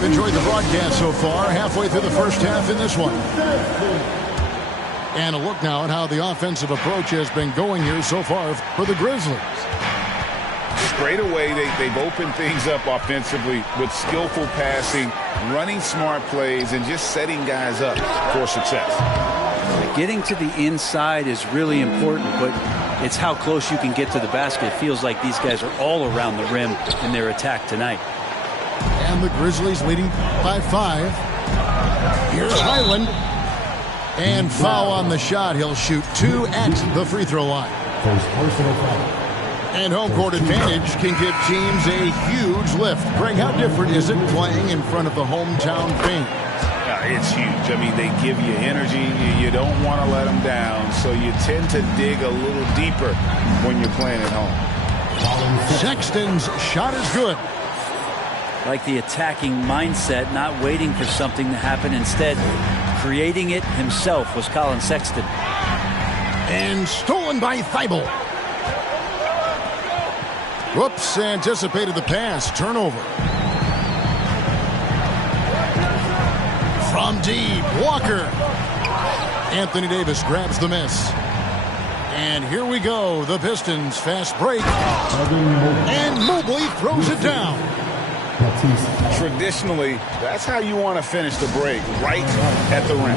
you've enjoyed the broadcast so far. Halfway through the first half in this one. And a look now at how the offensive approach has been going here so far for the Grizzlies. Straight away, they've opened things up offensively with skillful passing, running smart plays, and just setting guys up for success. Getting to the inside is really important, but it's how close you can get to the basket. It feels like these guys are all around the rim in their attack tonight. And the Grizzlies leading by 5. Here's Highland. And foul on the shot. He'll shoot 2 at the free throw line. And home court advantage can give teams a huge lift. Greg, how different is it playing in front of the hometown fans? It's huge. I mean, they give you energy. You don't want to let them down, so you tend to dig a little deeper when you're playing at home. Sexton's shot is good. Like the attacking mindset, not waiting for something to happen. Instead, creating it himself was Colin Sexton. And stolen by Thibault. Whoops, anticipated the pass. Turnover. From deep, Walker. Anthony Davis grabs the miss. And here we go. The Pistons fast break. And Mobley throws it down. Traditionally, that's how you want to finish the break, right at the rim.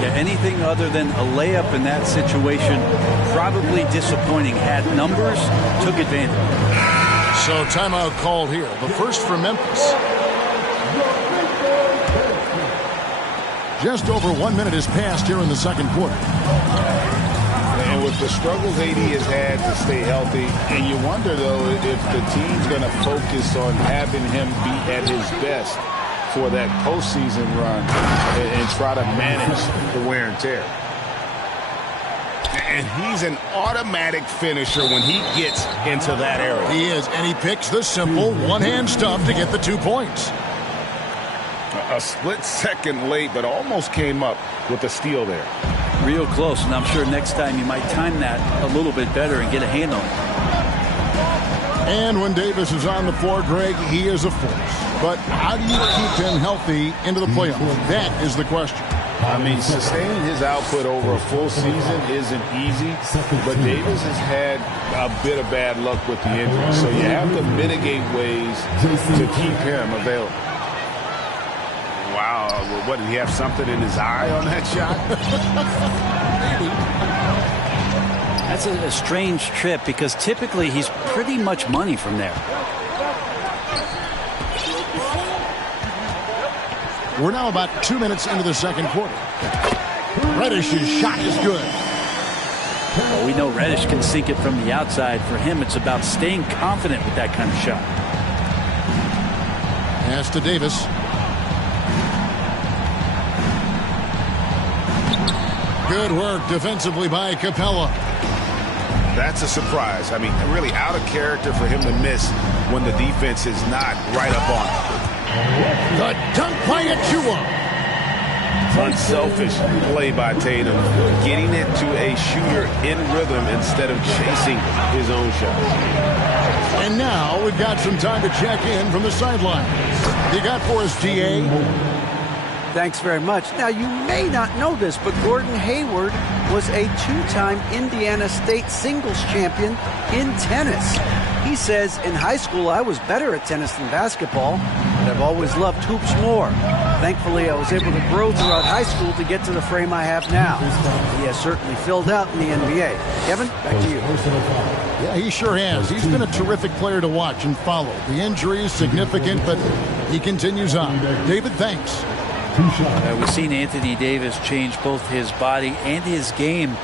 Yeah, anything other than a layup in that situation, probably disappointing. Had numbers, took advantage. So timeout called here. The first for Memphis. Just over 1 minute has passed here in the second quarter. And with the struggles AD has had to stay healthy, and you wonder, though, if the team's going to focus on having him be at his best for that postseason run and try to manage the wear and tear. And he's an automatic finisher when he gets into that area. He is, and he picks the simple one-hand stuff to get the 2 points. A split second late, but almost came up with a steal there. Real close, and I'm sure next time you might time that a little bit better and get a hand on it. And when Davis is on the floor, Greg, he is a force. But how do you keep him healthy into the playoffs? That is the question. I mean, sustaining his output over a full season isn't easy, but Davis has had a bit of bad luck with the injury, so you have to mitigate ways to keep him available. Wow, what, did he have something in his eye on that shot? That's a strange trip because typically he's pretty much money from there. We're now about 2 minutes into the second quarter. Reddish's shot is good. Well, we know Reddish can sink it from the outside. For him, it's about staying confident with that kind of shot. Pass to Davis. Good work defensively by Capella. That's a surprise. I mean, really out of character for him to miss when the defense is not right up on him. The dunk by Achua. Unselfish play by Tatum, getting it to a shooter in rhythm instead of chasing his own shot. And now we've got some time to check in from the sideline. You got for us, GA? Thanks very much. Now, you may not know this, but Gordon Hayward was a two-time Indiana State singles champion in tennis. He says, in high school, I was better at tennis than basketball, but I've always loved hoops more. Thankfully, I was able to grow throughout high school to get to the frame I have now. He has certainly filled out in the NBA. Kevin, back to you. Yeah, he sure has. He's been a terrific player to watch and follow. The injury is significant, but he continues on. David, thanks. We've seen Anthony Davis change both his body and his game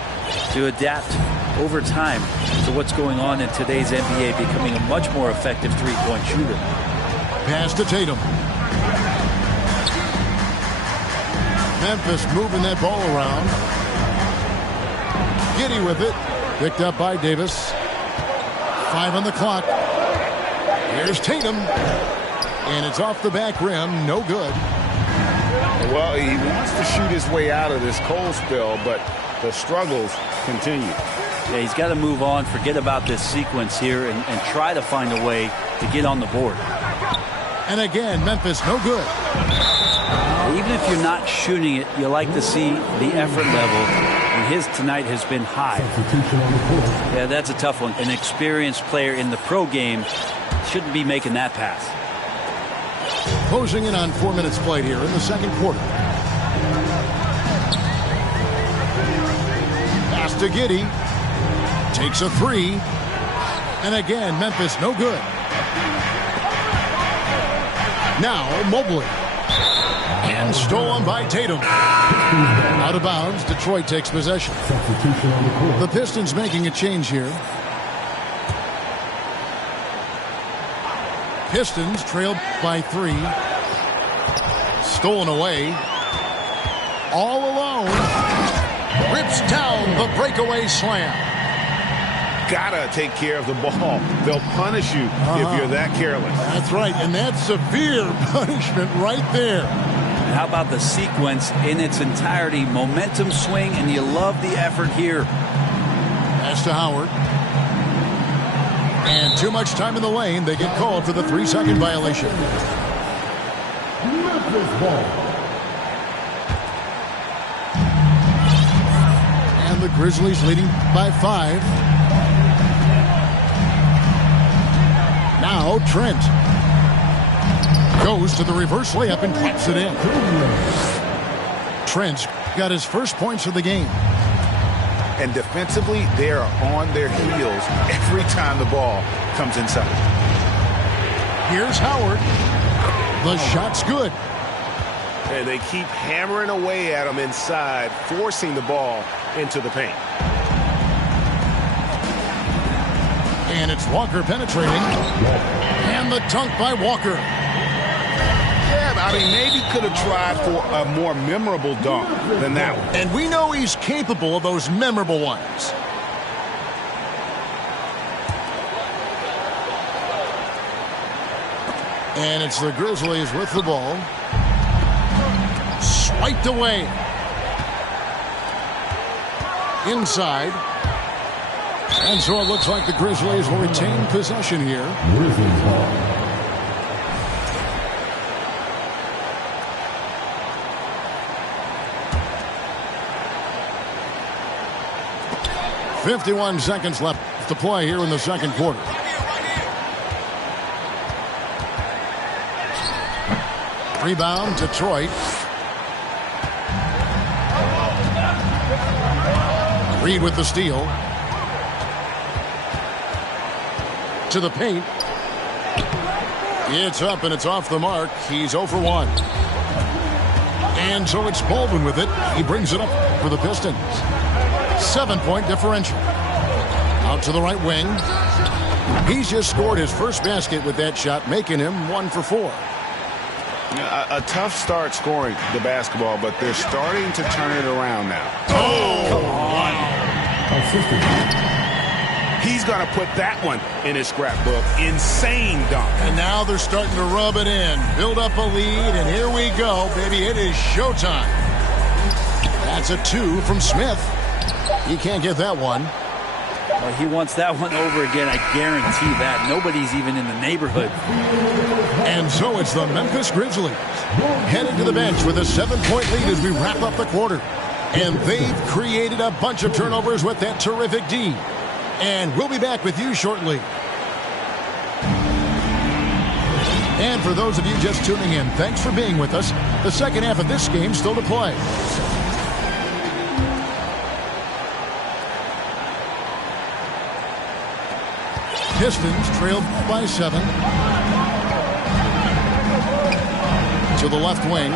to adapt over time to what's going on in today's NBA, becoming a much more effective three-point shooter. Pass to Tatum. Memphis moving that ball around. Giddy with it. Picked up by Davis. 5 on the clock. Here's Tatum. And it's off the back rim. No good. Well, he wants to shoot his way out of this cold spell, but the struggles continue. Yeah, he's got to move on, forget about this sequence here, and try to find a way to get on the board. And again, Memphis no good. Even if you're not shooting it, you like to see the effort level. And his tonight has been high. Yeah, that's a tough one. An experienced player in the pro game shouldn't be making that pass. Closing in on 4 minutes played here in the second quarter. Pass to Giddey. Takes a three. And again, Memphis no good. Now Mobley. And stolen by Tatum. Out of bounds, Detroit takes possession. The Pistons making a change here. Pistons trailed by 3. Stolen away. All alone. Rips down the breakaway slam. Gotta take care of the ball. They'll punish you if you're that careless. That's right, and that's severe punishment right there. And how about the sequence in its entirety? Momentum swing, and you love the effort here. Pass to Howard. And too much time in the lane. They get called for the 3-second violation. And the Grizzlies leading by 5. Now Trent goes to the reverse layup and pops it in. Trent's got his first points of the game. And defensively, they are on their heels every time the ball comes inside. Here's Howard. The shot's good. And they keep hammering away at him inside, forcing the ball into the paint. And it's Walker penetrating. And the dunk by Walker. Yeah, I mean, maybe could have tried for a more memorable dunk than that one. And we know he's capable of those memorable ones. And it's the Grizzlies with the ball. Swiped away. Inside. And so it looks like the Grizzlies will retain possession here. 51 seconds left to play here in the second quarter. Rebound, Detroit. Reed with the steal. To the paint. It's up and it's off the mark. He's 0 for 1. And so it's Baldwin with it. He brings it up for the Pistons. 7-point differential. Out to the right wing. He's just scored his first basket with that shot, making him 1 for 4. A tough start scoring the basketball, but they're starting to turn it around now. Oh, come on. He's going to put that one in his scrapbook. Insane dunk. And now they're starting to rub it in. Build up a lead, and here we go, baby. It is showtime. That's a 2 from Smith. He can't get that one. Well, he wants that one over again. I guarantee that. Nobody's even in the neighborhood. And so it's the Memphis Grizzlies headed to the bench with a 7-point lead as we wrap up the quarter. And they've created a bunch of turnovers with that terrific D. And we'll be back with you shortly. And for those of you just tuning in, thanks for being with us. The second half of this game still to play. Pistons trailed by 7. To the left wing.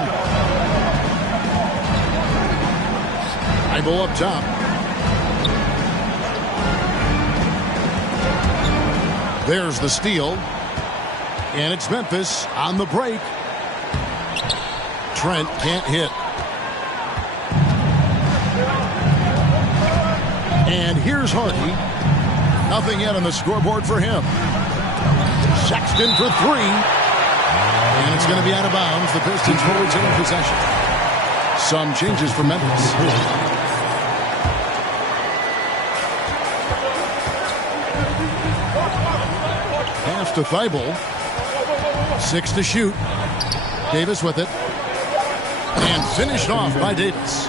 Eyeball up top. There's the steal. And it's Memphis on the break. Trent can't hit. And here's Hardy. Nothing yet on the scoreboard for him. Sexton for 3. And it's going to be out of bounds. The Pistons will retain possession. Some changes for Memphis. Pass to Thibault. 6 to shoot. Davis with it. And finished off by Davis.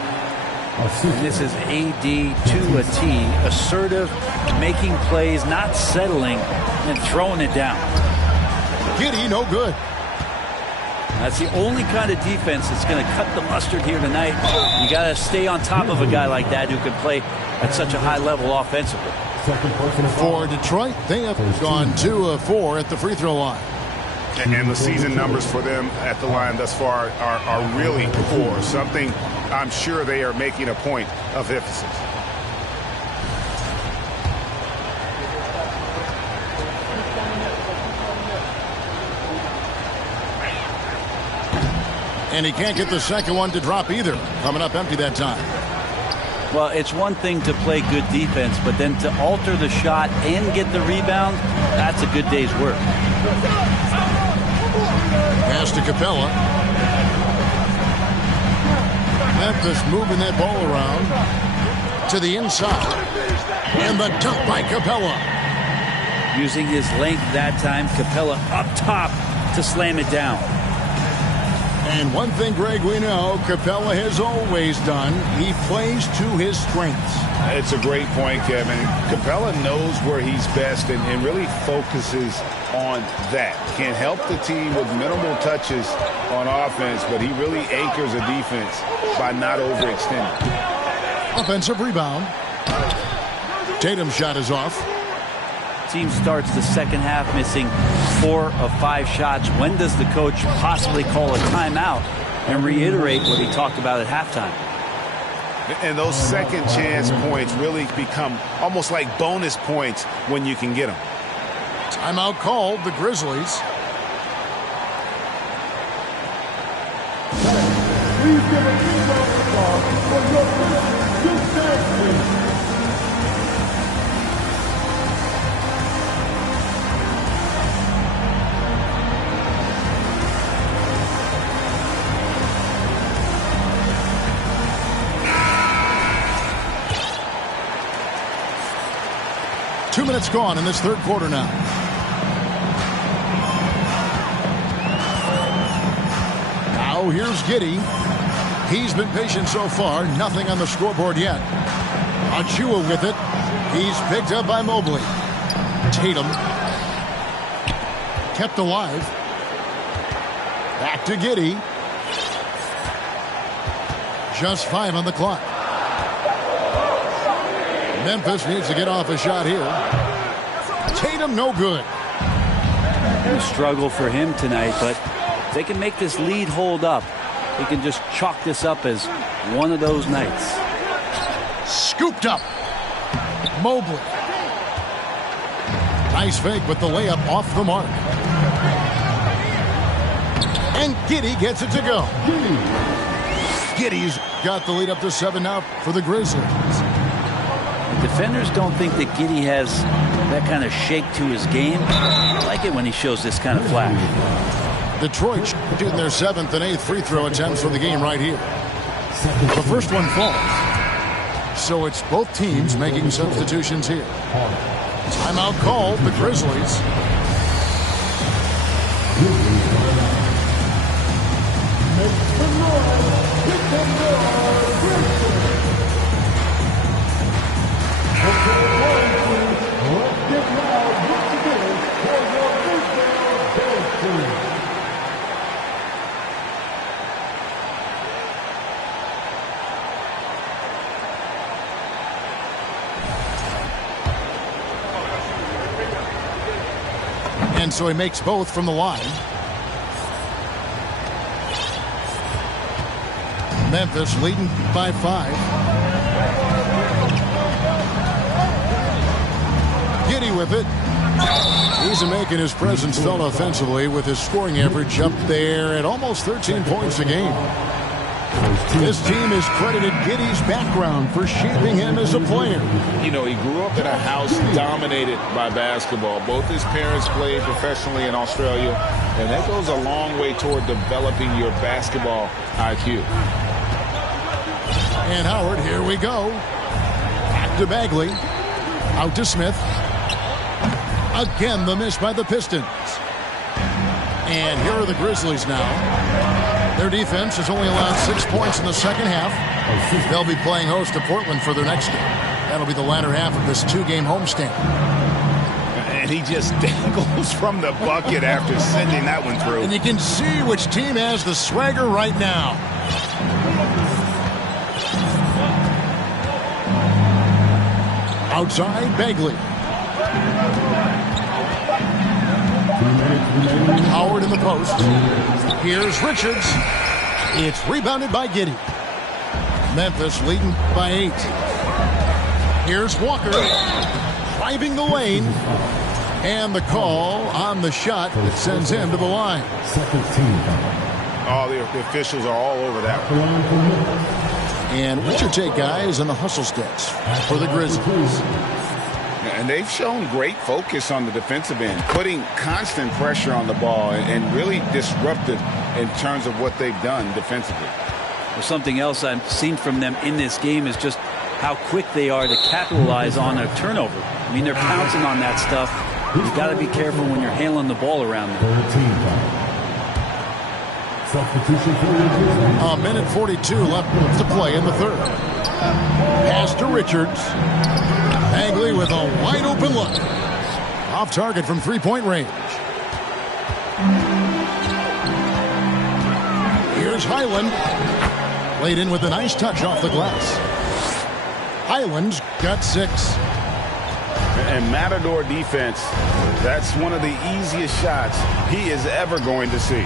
This is AD to a T. Assertive, making plays, not settling, and throwing it down. Giddey, no good. That's the only kind of defense that's going to cut the mustard here tonight. You got to stay on top of a guy like that who can play at such a high level offensively. For Detroit, they have gone 2 of 4 at the free throw line. And the season numbers for them at the line thus far are really poor. Something I'm sure they are making a point of emphasis. And he can't get the second one to drop either. Coming up empty that time. Well, it's one thing to play good defense, but then to alter the shot and get the rebound, that's a good day's work. Pass to Capella. Memphis moving that ball around to the inside. And the dunk by Capella. Using his length that time, Capella up top to slam it down. And one thing, Greg, we know Capella has always done, he plays to his strengths. It's a great point, Kevin. Capella knows where he's best and really focuses on that. Can help the team with minimal touches on offense, but he really anchors a defense by not overextending. Offensive rebound. Tatum's shot is off. Team starts the second half missing 4 of 5 shots. When does the coach possibly call a timeout and reiterate what he talked about at halftime? And those second chance points really become almost like bonus points when you can get them. Timeout called, the Grizzlies. Please give a big round of applause for your winner, Duke Sampson. Two minutes gone in this third quarter now. Now here's Giddey. He's been patient so far. Nothing on the scoreboard yet. Achiuwa with it. He's picked up by Mobley. Tatum. Kept alive. Back to Giddey. Just 5 on the clock. Memphis needs to get off a shot here. Tatum, no good. A struggle for him tonight, but if they can make this lead hold up, he can just chalk this up as one of those nights. Scooped up. Mobley. Nice fake, but the layup off the mark. And Giddey gets it to go. Giddey's got the lead up to 7 now for the Grizzlies. Defenders don't think that Giddey has that kind of shake to his game. I like it when he shows this kind of flash. Detroit shooting their 7th and 8th free throw attempts for the game right here. The first one falls. So it's both teams making substitutions here. Timeout called, the Grizzlies. And so he makes both from the line. Memphis leading by 5. Giddey with it. He's making his presence felt offensively with his scoring average up there at almost 13 points a game. This team has credited Giddey's background for shaping him as a player. You know, he grew up in a house dominated by basketball. Both his parents played professionally in Australia, and that goes a long way toward developing your basketball IQ. And Howard, here we go. Back to Bagley. Out to Smith. Again, the miss by the Pistons. And here are the Grizzlies now. Their defense has only allowed 6 points in the second half. They'll be playing host to Portland for their next game. That'll be the latter half of this 2-game homestand. And he just dangles from the bucket after sending that one through. And you can see which team has the swagger right now. Outside, Bagley. Howard in the post. Here's Richards. It's rebounded by Giddey. Memphis leading by 8. Here's Walker driving the lane. And the call on the shot that sends him to the line. Oh, the officials are all over that one. And what's your take, guys, on the hustle stats for the Grizzlies? And they've shown great focus on the defensive end, putting constant pressure on the ball and really disruptive in terms of what they've done defensively. Well, something else I've seen from them in this game is just how quick they are to capitalize on a turnover. I mean, they're pouncing on that stuff. You've got to be careful when you're handling the ball around them. A minute 42 left to play in the third. Pass to Richards. Bagley with a wide open look. Off target from three-point range. Here's Highland. Laid in with a nice touch off the glass. Highland's got 6. And Matador defense, that's one of the easiest shots he is ever going to see.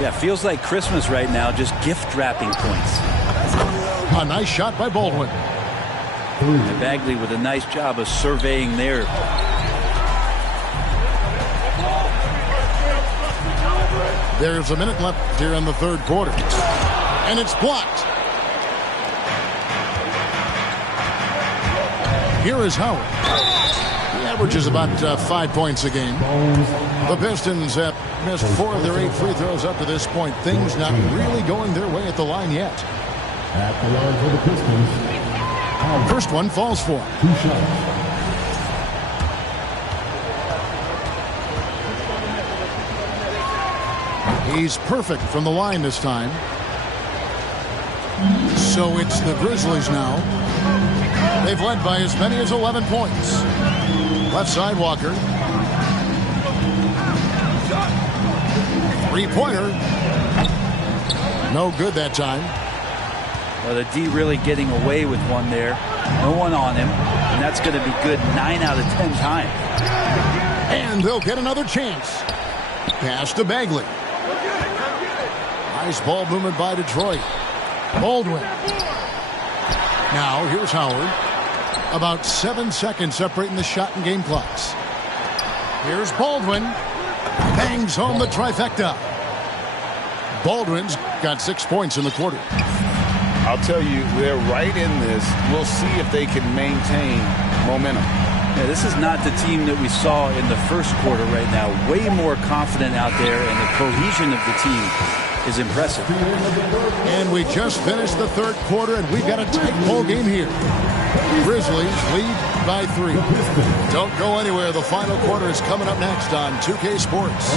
Yeah, feels like Christmas right now, just gift wrapping points. A nice shot by Baldwin. And Bagley with a nice job of surveying there. There's a minute left here in the third quarter. And it's blocked. Here is Howard. He averages about 5 points a game. The Pistons have missed 4 of their 8 free throws up to this point. Things not really going their way at the line yet. At the line for the Pistons. First one falls for. 2 shots. He's perfect from the line this time. So it's the Grizzlies now. They've led by as many as 11 points. Left side, Walker. Three-pointer. No good that time. Well, the D really getting away with one there. No one on him. And that's going to be good 9 out of 10 times. And they'll get another chance. Pass to Bagley. Nice ball movement by Detroit. Baldwin. Now, here's Howard. About 7 seconds separating the shot and game clocks. Here's Baldwin. Bangs home the trifecta. Baldwin's got 6 points in the quarter. I'll tell you, they're right in this. We'll see if they can maintain momentum. Yeah, this is not the team that we saw in the first quarter right now. Way more confident out there, and the cohesion of the team is impressive. And we just finished the third quarter, and we've got a tight ball game here. Grizzlies lead by 3. Don't go anywhere. The final quarter is coming up next on 2K Sports.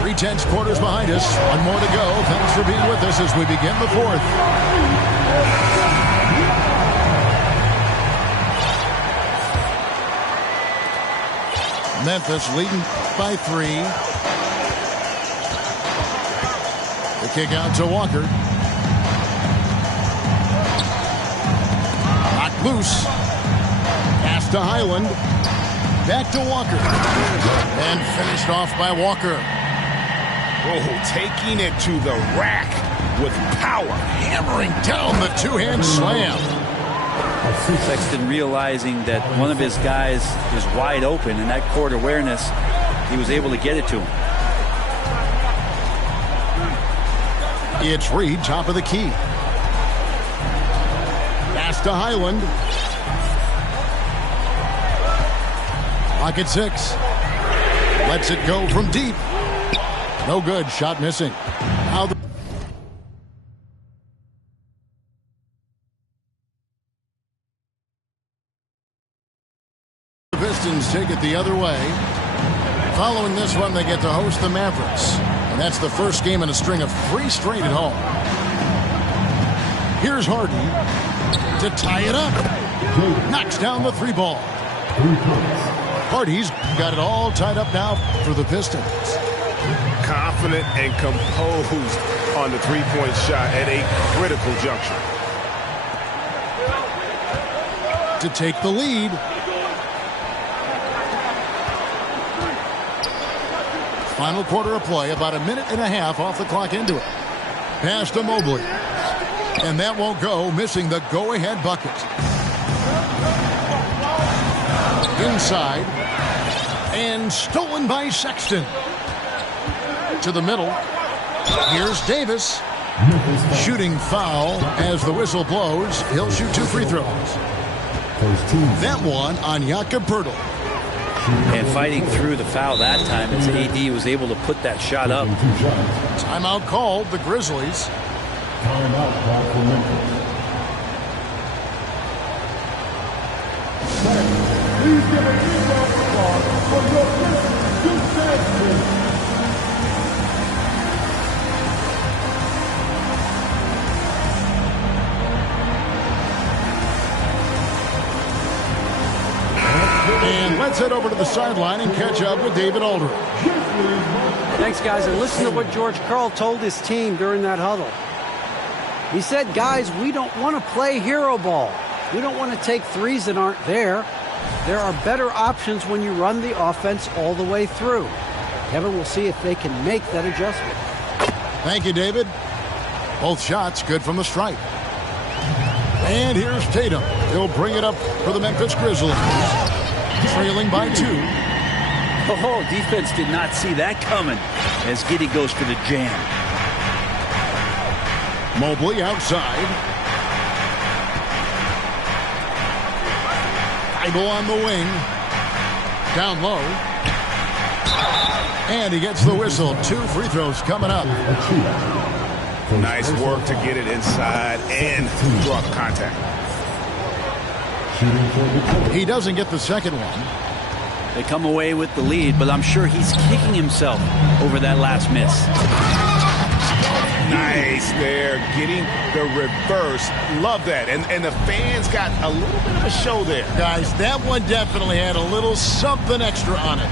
3/10 quarters behind us. One more to go. Thanks for being with us as we begin the fourth. Memphis leading by 3. The kick out to Walker. Knocked loose. Pass to Highland. Back to Walker. And finished off by Walker. Oh, taking it to the rack with power. Hammering down the two-hand slam. Sexton realizing that one of his guys is wide open, and that court awareness, he was able to get it to him. It's Reed, top of the key. Pass to Highland. Clock at 6. Lets it go from deep. No good. Shot missing. Now the Pistons take it the other way. Following this one, they get to host the Mavericks. And that's the first game in a string of 3 straight at home. Here's Harden to tie it up. Knocks down the 3 ball. Hardy's got it all tied up now for the Pistons. Confident and composed on the 3-point shot at a critical juncture. To take the lead. Final quarter of play, about a minute and a half off the clock into it. Pass to Mobley. And that won't go, missing the go-ahead bucket. Inside. And stolen by Sexton. To the middle. Here's Davis. Shooting foul as the whistle blows. He'll shoot 2 free throws. That one on Jakob Poeltl. And fighting through the foul that time as AD was able to put that shot up. Timeout called, the Grizzlies. Timeout call for Memphis. Please give a big round of applause for your Pistons defense. And let's head over to the sideline and catch up with David Aldridge. Thanks, guys. And listen to what George Karl told his team during that huddle. He said, guys, we don't want to play hero ball. We don't want to take threes that aren't there. There are better options when you run the offense all the way through. Kevin will see if they can make that adjustment. Thank you, David. Both shots good from the stripe. And here's Tatum. He'll bring it up for the Memphis Grizzlies. Trailing by 2. Oh, defense did not see that coming as Giddey goes for the jam. Mobley outside. Idle on the wing. Down low. And he gets the whistle. 2 free throws coming up. Nice work to get it inside and draw the contact. He doesn't get the second one. They come away with the lead, but I'm sure he's kicking himself over that last miss. Nice there, getting the reverse. Love that. And the fans got a little bit of a show there. Guys, that one definitely had a little something extra on it.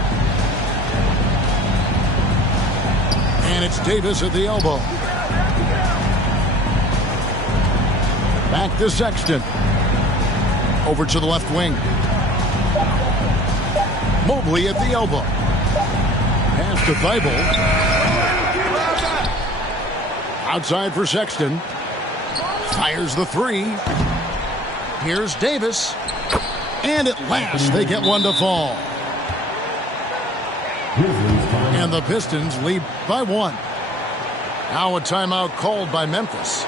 And it's Davis at the elbow. Back to Sexton. Over to the left wing. Mobley at the elbow. Pass to Thibault. Outside for Sexton. Fires the 3. Here's Davis. And at last, they get one to fall. And the Pistons lead by 1. Now a timeout called by Memphis.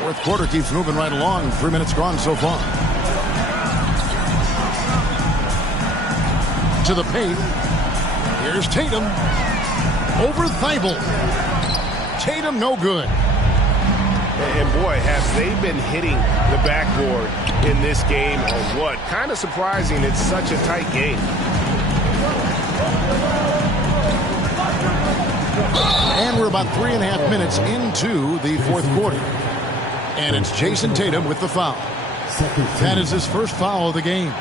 Fourth quarter keeps moving right along. 3 minutes gone so far. To the paint. Here's Tatum. Over Thibault. Tatum no good. And boy, have they been hitting the backboard in this game or what? Kind of surprising it's such a tight game. And we're about 3.5 minutes into the fourth quarter. And it's Jason Tatum with the foul. That is his first foul of the game.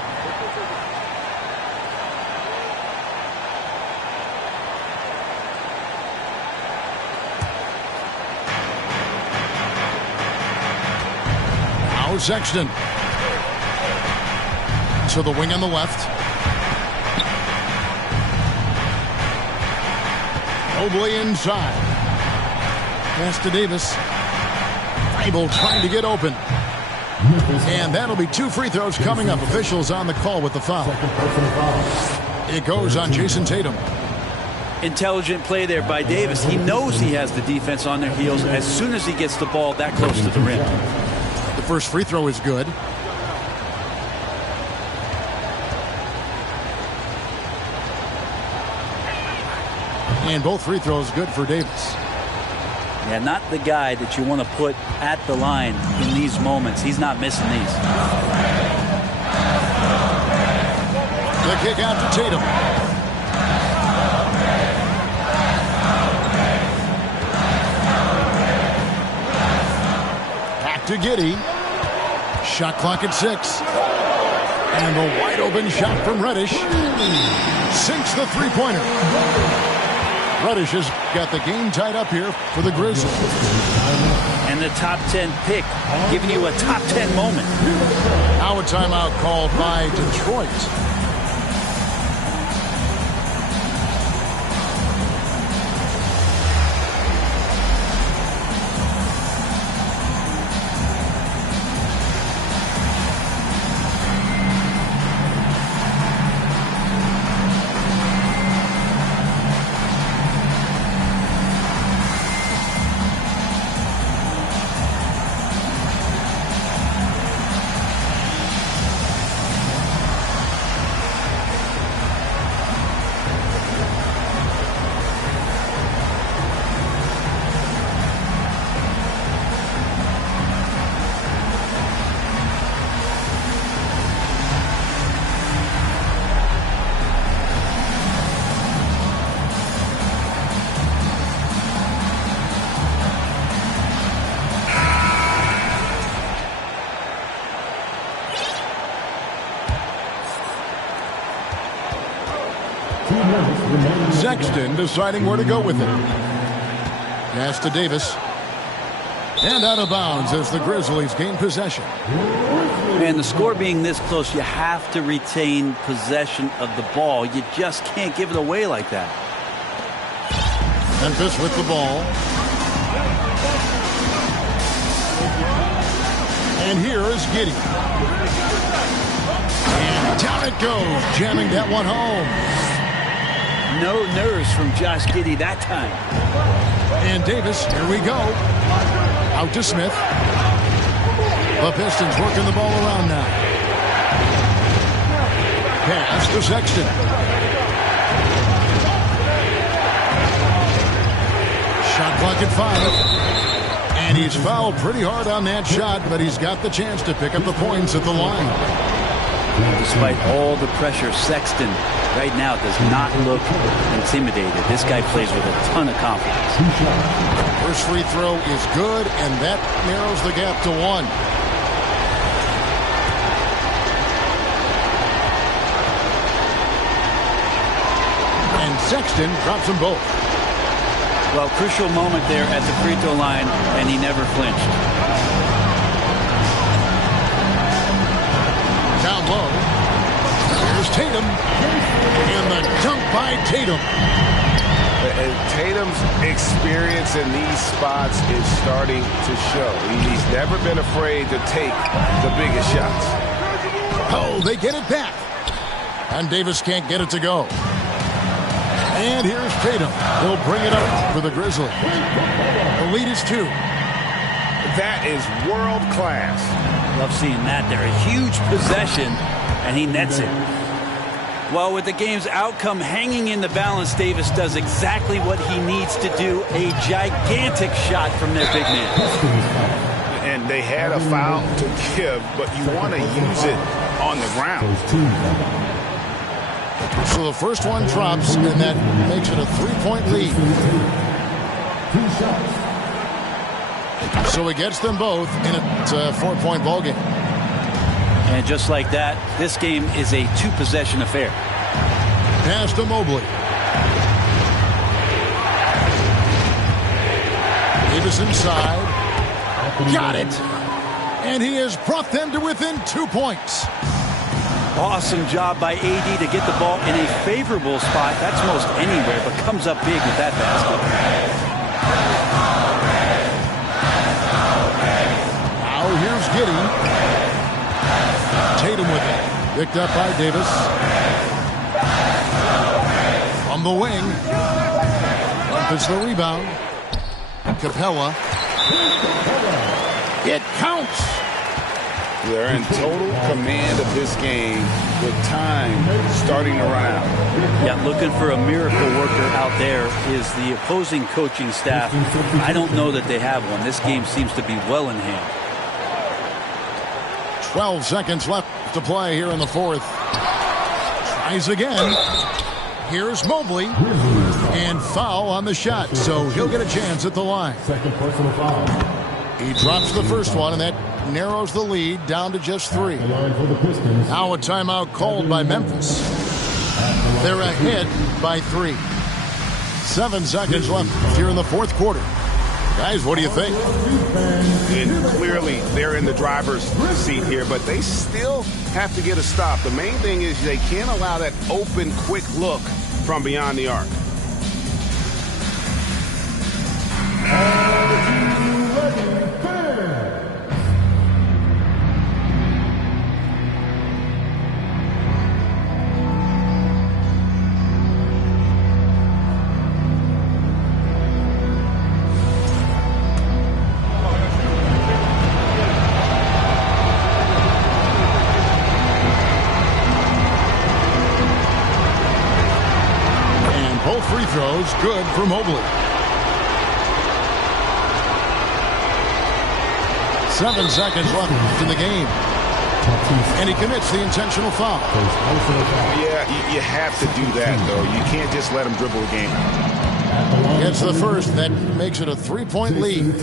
Now Sexton. To the wing on the left. Mobley inside. Pass to Davis. Thibault trying to get open. And that'll be 2 free throws coming up. Officials on the call with the foul. It goes on Jason Tatum. Intelligent play there by Davis. He knows he has the defense on their heels as soon as he gets the ball that close to the rim. The first free throw is good. And both free throws good for Davis. Yeah, not the guy that you want to put at the line in these moments. He's not missing these. The kick out to Tatum. Back to Giddey. Shot clock at 6. And the wide open shot from Reddish. Sinks the three-pointer. Reddish has got the game tied up here for the Grizzlies. And the top 10 pick, giving you a top 10 moment. Now a timeout called by Detroit. Sexton deciding where to go with it. Pass to Davis. And out of bounds as the Grizzlies gain possession. And the score being this close, you have to retain possession of the ball. You just can't give it away like that. Memphis with the ball. And here is Giddey. And down it goes, jamming that one home. No nerves from Josh Giddey that time. And Davis, here we go. Out to Smith. The Pistons working the ball around now. Pass to Sexton. Shot clock at 5. And he's fouled pretty hard on that shot, but he's got the chance to pick up the points at the line. Despite all the pressure, Sexton right now does not look intimidated. This guy plays with a ton of confidence. First free throw is good, and that narrows the gap to 1. And Sexton drops them both. Well, crucial moment there at the free throw line, and he never flinched. Down low. Here's Tatum. And the dunk by Tatum. And Tatum's experience in these spots is starting to show. He's never been afraid to take the biggest shots. Oh, they get it back. And Davis can't get it to go. And here's Tatum. He'll bring it up for the Grizzlies. The lead is 2. That is world class. Love seeing that there. A huge possession, and he nets it. Well, with the game's outcome hanging in the balance, Davis does exactly what he needs to do. A gigantic shot from their big man. And they had a foul to give, but you want to use it on the ground. So the first one drops, and that makes it a 3-point lead. So he gets them both in a 4-point ball game. And just like that, this game is a 2-possession affair. Pass to Mobley. Davis inside. Got it. And he has brought them to within 2 points. Awesome job by AD to get the ball in a favorable spot. That's most anywhere, but comes up big with that basket. Now here's Giddey. Tatum with it. Picked up by Davis. From the wing. It's the rebound. Capella. It counts. They're in total command of this game with time starting to run out. Yeah, looking for a miracle worker out there is the opposing coaching staff. I don't know that they have one. This game seems to be well in hand. 12 seconds left to play here in the fourth. Tries again. Here's Mobley. And foul on the shot, so he'll get a chance at the line. Second personal foul. He drops the first one, and that narrows the lead down to just 3. Now a timeout called by Memphis. They're ahead by 3. 7 seconds left here in the fourth quarter. Guys, what do you think? And clearly, they're in the driver's seat here, but they still have to get a stop. The main thing is they can't allow that open, quick look from beyond the arc. Both free throws good for Mobley. 7 seconds left in the game. And he commits the intentional foul. Yeah, you have to do that, though. You can't just let him dribble the game. Gets the first. That makes it a 3-point lead.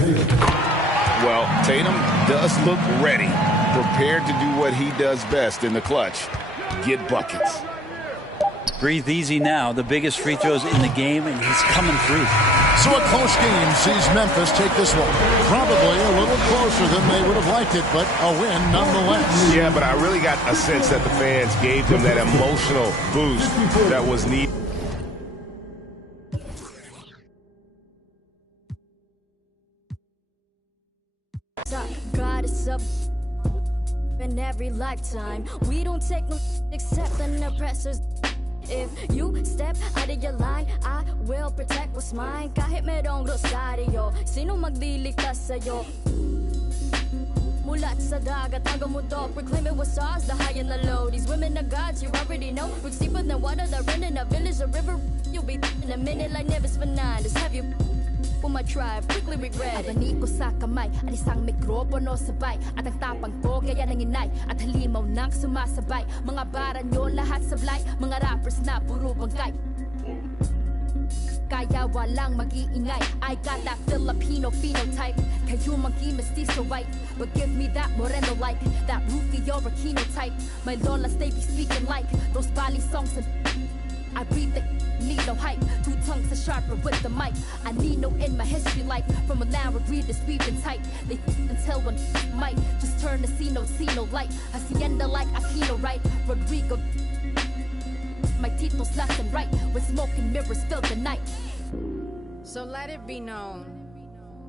Well, Tatum does look ready, prepared to do what he does best in the clutch, get buckets. Breathe easy now. The biggest free throws in the game, and he's coming through. So a close game sees Memphis take this one. Probably a little closer than they would have liked it, but a win nonetheless. Yeah, but I really got a sense that the fans gave them that emotional boost that was needed. God is up in every lifetime. We don't take no except the oppressors. If you step out of your line, I will protect what's mine. Kahit merong rosaryo, sino magliligtas sa'yo? Mulat sa dagat hanggang mundo, proclaim it was ours, the high and the low. These women are gods, you already know. We're deeper than water, they're in a village, a river. You'll be in a minute like Nevis Fernandez. Have you for my tribe, quickly regret it. Abani ko sa kamay, ang isang mikropono sabay. At ang tapang ko, kaya nanginay. At halimaw nang sumasabay. Mga baranyo, lahat sablay. Mga rappers na puro bangkay. Kaya walang mag-iingay. I got that Filipino phenotype. Kayo monkey mestizo white. But give me that moreno like that Rufio Aquino type. My lolas, they be speaking like those Bali songs and I breathe the need no hype. 2 tongues are sharper with the mic. I need no in my history life. From a loud read the speed and tight. They until one might just turn to see no light. Hacienda like Aquino, right? Rodrigo. My titles left and right. When smoke and mirrors fill the night. So let it be known,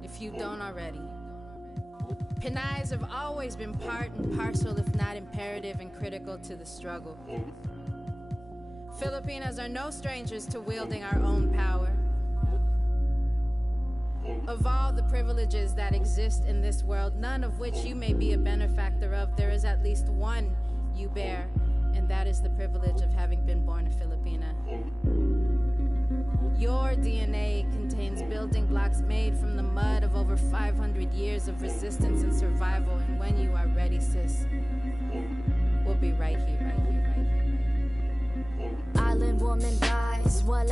if you don't already, Pinayas have always been part and parcel, if not imperative and critical to the struggle. Filipinas are no strangers to wielding our own power. Of all the privileges that exist in this world, none of which you may be a benefactor of, there is at least one you bear, and that is the privilege of having been born a Filipina. Your DNA contains building blocks made from the mud of over 500 years of resistance and survival, and when you are ready, sis, we'll be right here, right here, right here. Island woman rise, what